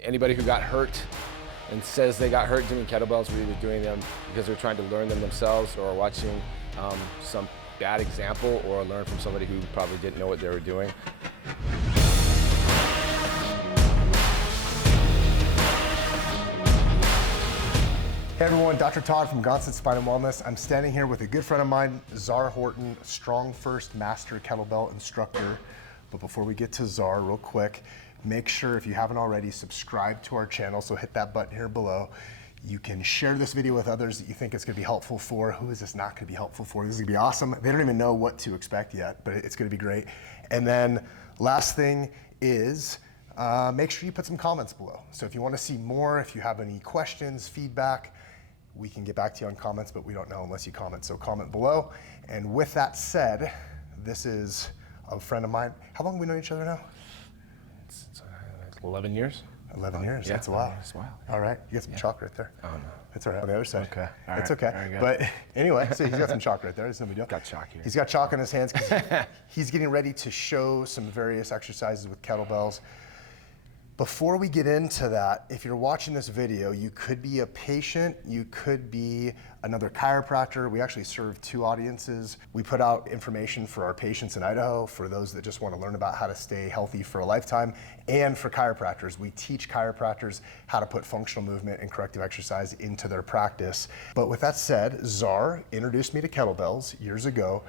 Anybody who got hurt and says they got hurt doing kettlebells are either doing them because they're trying to learn them themselves or watching some bad example or learn from somebody who probably didn't know what they were doing. Hey everyone, Dr. Todd from Gonstead Spine and Wellness. I'm standing here with a good friend of mine, Czar Horton, Strong First Master Kettlebell Instructor. But before we get to Czar, real quick, make sure if you haven't already, subscribe to our channel. So hit that button here below. You can share this video with others that you think it's gonna be helpful for. Who is this not gonna be helpful for? This is gonna be awesome. They don't even know what to expect yet, but it's gonna be great. And then last thing is, make sure you put some comments below. So if you wanna see more, if you have any questions, feedback, we can get back to you on comments, but we don't know unless you comment. So comment below. And with that said, this is a friend of mine. How long have we known each other now? It's 11 years. 11 years, Yeah, that's a while. That's a while. All right, you got some chalk right there. Oh no. It's all right, on the other side. Okay, all It's right, okay. very good. But anyway, so he's got some chalk right there, it's no big deal. Got chalk here. He's got chalk on his hands because he's getting ready to show some various exercises with kettlebells. Before we get into that, if you're watching this video, you could be a patient, you could be another chiropractor. We actually serve two audiences. We put out information for our patients in Idaho, for those that just want to learn about how to stay healthy for a lifetime, and for chiropractors. We teach chiropractors how to put functional movement and corrective exercise into their practice. But with that said, Czar introduced me to kettlebells years ago.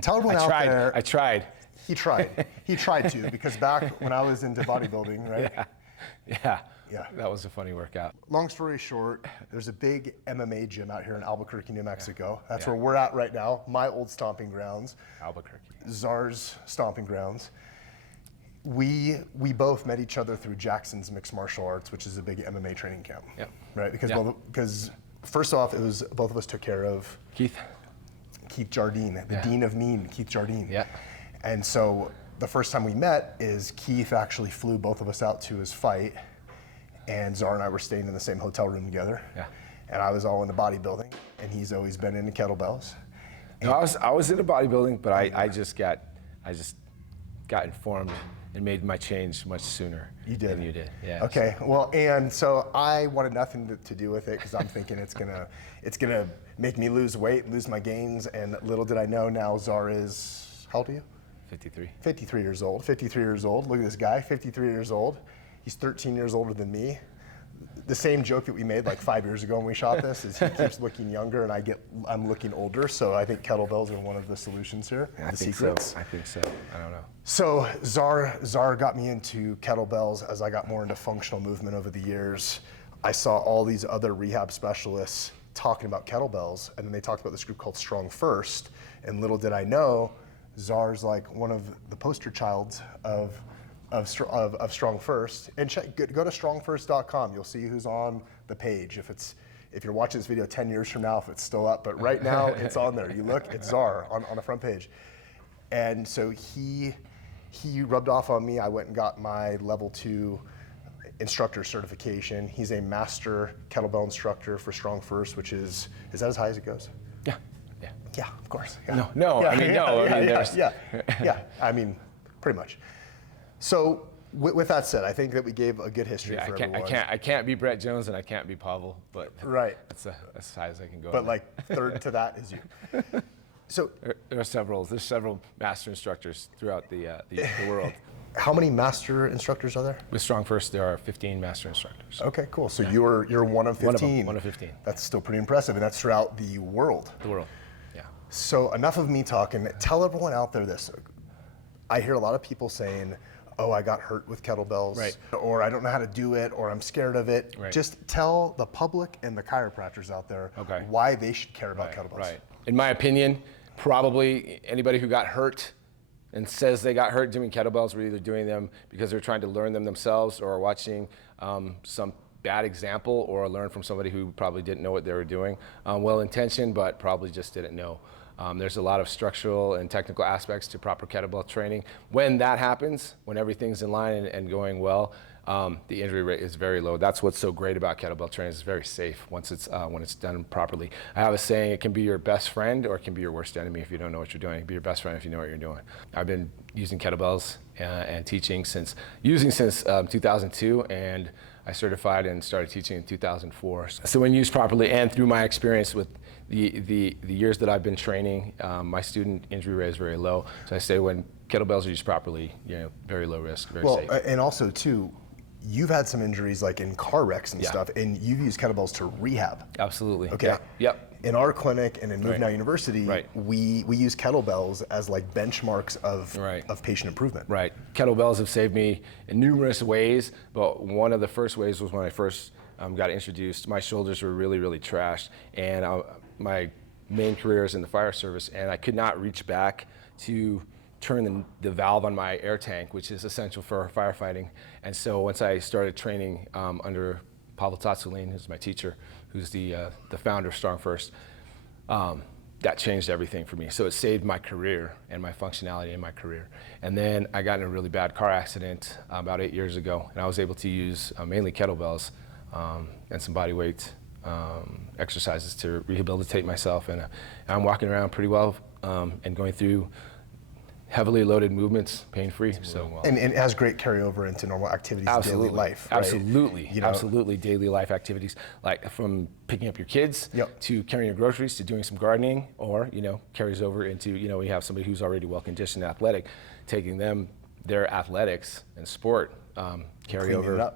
Tell everyone out there. I tried. He tried. He tried to, because back when I was into bodybuilding, right? Yeah. Yeah. That was a funny workout. Long story short, there's a big MMA gym out here in Albuquerque, New Mexico. That's Yeah. where we're at right now, my old stomping grounds. Albuquerque. Czar's stomping grounds. We both met each other through Jackson's Mixed Martial Arts, which is a big MMA training camp. Yeah. Right? Because Yeah. because first off, it was both of us took care of Keith. Jardine, the Yeah. Dean of Mean, Keith Jardine. Yeah. And so the first time we met is Keith actually flew both of us out to his fight, and Czar and I were staying in the same hotel room together. Yeah. And I was all into bodybuilding, and he's always been into kettlebells. No, I was into bodybuilding, but I just got informed and made my change much sooner. You did. Than you did. Yeah. Okay. Well, and so I wanted nothing to do with it because I'm thinking it's gonna make me lose weight, lose my gains, and little did I know now Czar is, how old are you? 53. 53 years old. 53 years old. Look at this guy, 53 years old. He's 13 years older than me. The same joke that we made like 5 years ago when we shot this is he keeps looking younger and I'm looking older. So I think kettlebells are one of the solutions here. I the think secrets. so. I think so. I don't know. So Czar got me into kettlebells as I got more into functional movement over the years. I saw all these other rehab specialists talking about kettlebells, and then they talked about this group called Strong First. And little did I know, Czar's like one of the poster childs of Strong First. And go to strongfirst.com. You'll see who's on the page. If you're watching this video 10 years from now, if it's still up, but right now it's on there. You look, it's Czar on the front page. And so he rubbed off on me. I went and got my level 2 instructor certification. He's a master kettlebell instructor for Strong First, which is that as high as it goes? Yeah. Yeah. Yeah, of course. Yeah. No. Yeah, I mean, no. I mean, there's. Yeah. I mean, pretty much. So with that said, I think that we gave a good history for everyone. I can't be Brett Jones and I can't be Pavel, but right. That's as high as I can go. But like third to that is you. So there's several master instructors throughout the world. How many master instructors are there? With Strong First, there are 15 master instructors. Okay, cool. So you're one of 15. One of 15. That's still pretty impressive, and that's throughout the world. The world, yeah. So enough of me talking. Tell everyone out there this. I hear a lot of people saying, oh, I got hurt with kettlebells, right. Or I don't know how to do it, or I'm scared of it. Right. Just tell the public and the chiropractors out there why they should care about kettlebells. Right. In my opinion, probably anybody who got hurt and says they got hurt doing kettlebells were either doing them because they're trying to learn them themselves or watching some bad example or learn from somebody who probably didn't know what they were doing. Well-intentioned, but probably just didn't know. There's a lot of structural and technical aspects to proper kettlebell training. When that happens, when everything's in line and going well, the injury rate is very low. That's what's so great about kettlebell training. It's very safe once it's when it's done properly. I have a saying: it can be your best friend or it can be your worst enemy if you don't know what you're doing. It can be your best friend if you know what you're doing. I've been using kettlebells and using since 2002, and I certified and started teaching in 2004. So when used properly, and through my experience with the years that I've been training, my student injury rate is very low. So I say when kettlebells are used properly, very low risk, very safe. And also too, you've had some injuries like in car wrecks and stuff, and you've used kettlebells to rehab. Absolutely. Okay. Yeah. Yep. In our clinic and in Move Now University, Right. we use kettlebells as like benchmarks of patient improvement. Right. Kettlebells have saved me in numerous ways, but one of the first ways was when I first got introduced. My shoulders were really, really trashed, and my main career is in the fire service, and I could not reach back to turn the valve on my air tank, which is essential for firefighting. And so once I started training under Pavel Tsatsouline, who's my teacher, who's the founder of Strong First, that changed everything for me. So it saved my career and my functionality in my career. And then I got in a really bad car accident about 8 years ago, and I was able to use mainly kettlebells and some body weight exercises to rehabilitate myself. And I'm walking around pretty well and going through heavily loaded movements, pain-free. So, and it has great carryover into normal activities in daily life. Right? Absolutely, absolutely, daily life activities, like from picking up your kids to carrying your groceries to doing some gardening, or carries over into we have somebody who's already well-conditioned, athletic, taking their athletics and sport carry over,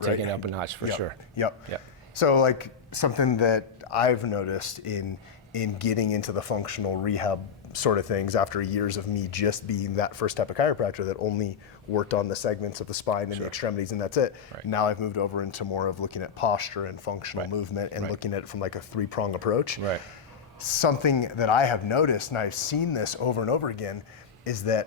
taking it up a notch for sure. Yep. So like something that I've noticed in getting into the functional rehab sort of things after years of me just being that first type of chiropractor that only worked on the segments of the spine and the extremities, and that's it. Right. Now I've moved over into more of looking at posture and functional movement and looking at it from like a three-prong approach. Right. Something that I have noticed, and I've seen this over and over again, is that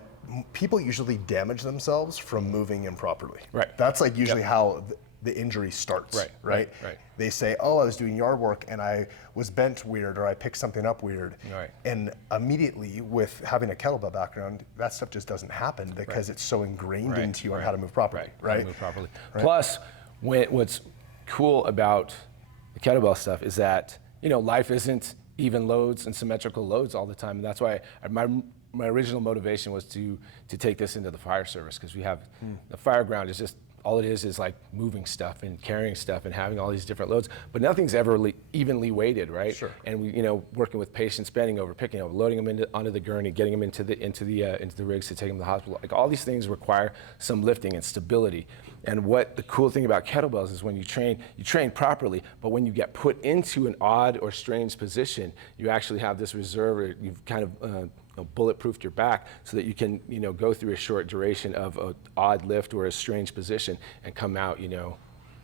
people usually damage themselves from moving improperly. Right. That's like usually how the injury starts, right? They say, oh, I was doing yard work and I was bent weird, or I picked something up weird. Right. And immediately with having a kettlebell background, that stuff just doesn't happen because it's so ingrained into you on how to move properly, right? How to move properly. Plus, what's cool about the kettlebell stuff is that, life isn't even loads and symmetrical loads all the time. And that's why my original motivation was to take this into the fire service, because we have the fire ground is just, all it is like moving stuff and carrying stuff and having all these different loads, but nothing's ever evenly weighted, right? Sure. And we, working with patients, bending over, picking over, loading them onto the gurney, getting them into the rigs to take them to the hospital. Like all these things require some lifting and stability. And what the cool thing about kettlebells is when you train properly, but when you get put into an odd or strange position, you actually have this reserve, or you've kind of bulletproofed your back so that you can go through a short duration of an odd lift or a strange position and come out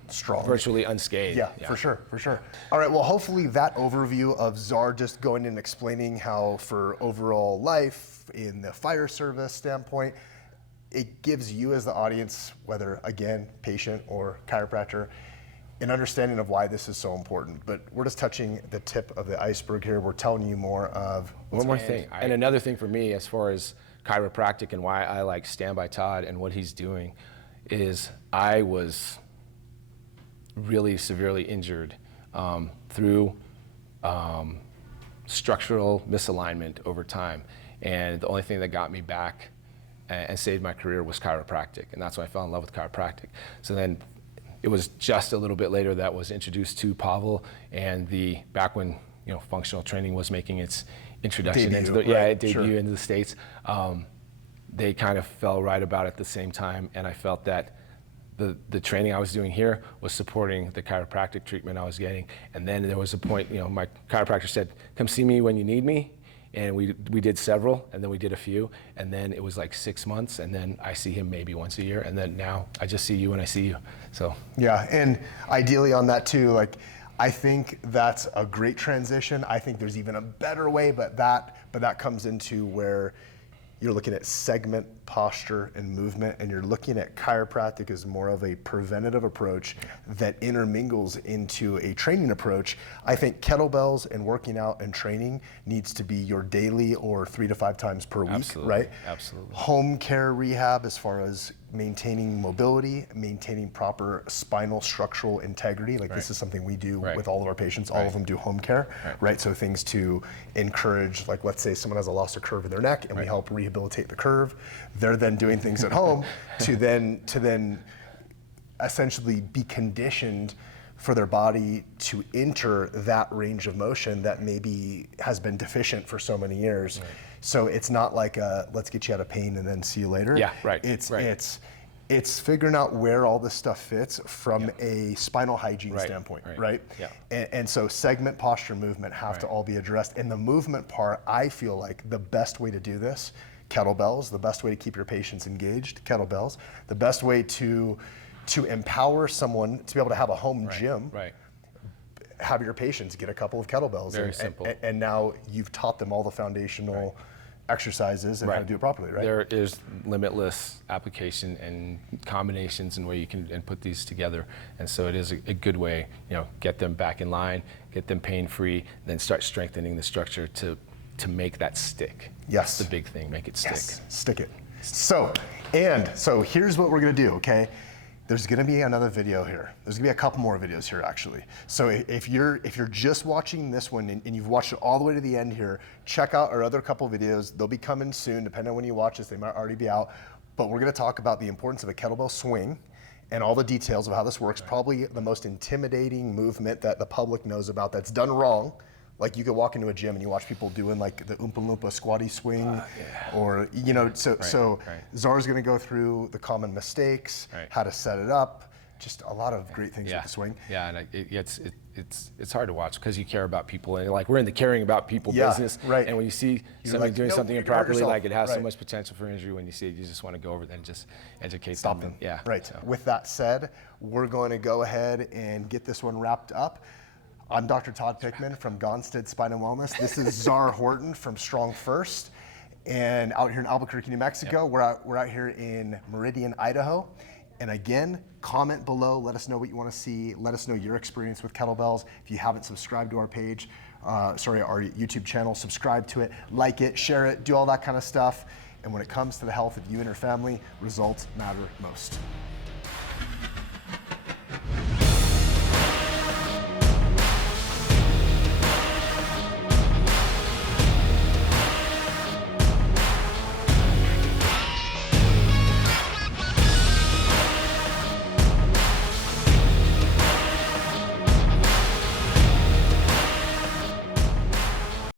strong, virtually unscathed. Yeah, for sure. All right, well, hopefully that overview of Czar just going and explaining how for overall life in the fire service standpoint, it gives you as the audience, whether again patient or chiropractor, an understanding of why this is so important. But we're just touching the tip of the iceberg here. We're telling you more of one more thing. And another thing for me, as far as chiropractic and why I like Stand by Todd and what he's doing, is I was really severely injured through structural misalignment over time. And the only thing that got me back and saved my career was chiropractic. And that's when I fell in love with chiropractic. So then it was just a little bit later that was introduced to Pavel, and back when functional training was making its introduction into the States. They kind of fell right about at the same time, and I felt that the training I was doing here was supporting the chiropractic treatment I was getting. And then there was a point, my chiropractor said, "Come see me when you need me." And we did several, and then we did a few, and then it was like 6 months, and then I see him maybe once a year, and then now I just see you when I see you. So yeah, and ideally on that too, like I think that's a great transition. I think there's even a better way, but that comes into where you're looking at segment, posture, and movement, and you're looking at chiropractic as more of a preventative approach that intermingles into a training approach. I think kettlebells and working out and training needs to be your daily or 3 to 5 times per week, right? Absolutely. Home care rehab as far as maintaining mobility, maintaining proper spinal structural integrity. Like this is something we do with all of our patients. All of them do home care, right? So things to encourage, like let's say someone has a loss of curve in their neck and we help rehabilitate the curve. they're then doing things at home to then essentially be conditioned for their body to enter that range of motion that maybe has been deficient for so many years. Right. So it's not like let's get you out of pain and then see you later. Yeah, right. It's figuring out where all this stuff fits from a spinal hygiene standpoint, right? Yeah. And so segment, posture, movement have to all be addressed. And the movement part, I feel like the best way to do this, kettlebells, the best way to keep your patients engaged, kettlebells, the best way to empower someone to be able to have a home gym, have your patients get a couple of kettlebells. Very simple. And now you've taught them all the foundational exercises and how to do it properly, right? There is limitless application and combinations and where you can put these together. And so it is a good way, get them back in line, get them pain-free, then start strengthening the structure to make that stick. Yes. That's the big thing, make it stick. Yes, stick it. So here's what we're gonna do, okay? There's gonna be another video here. There's gonna be a couple more videos here actually. So if you're just watching this one and you've watched it all the way to the end here, check out our other couple videos. They'll be coming soon, depending on when you watch this, they might already be out. But we're gonna talk about the importance of a kettlebell swing and all the details of how this works. Probably the most intimidating movement that the public knows about that's done wrong. Like you could walk into a gym and you watch people doing like the Oompa Loompa squatty swing, or so Zara's going to go through the common mistakes, how to set it up, just a lot of great things with the swing. Yeah, and it's hard to watch because you care about people, and like we're in the caring about people business, and when you see somebody doing something improperly, like it has so much potential for injury. When you see it, you just want to go over there and just educate them. Yeah, right. So. With that said, we're going to go ahead and get this one wrapped up. I'm Dr. Todd Pickman from Gonstead Spine and Wellness. This is Zara Horton from Strong First, and out here in Albuquerque, New Mexico. We're out here in Meridian, Idaho. And again, comment below. Let us know what you want to see. Let us know your experience with kettlebells. If you haven't subscribed to our page, our YouTube channel, subscribe to it, like it, share it, do all that kind of stuff. And when it comes to the health of you and your family, results matter most.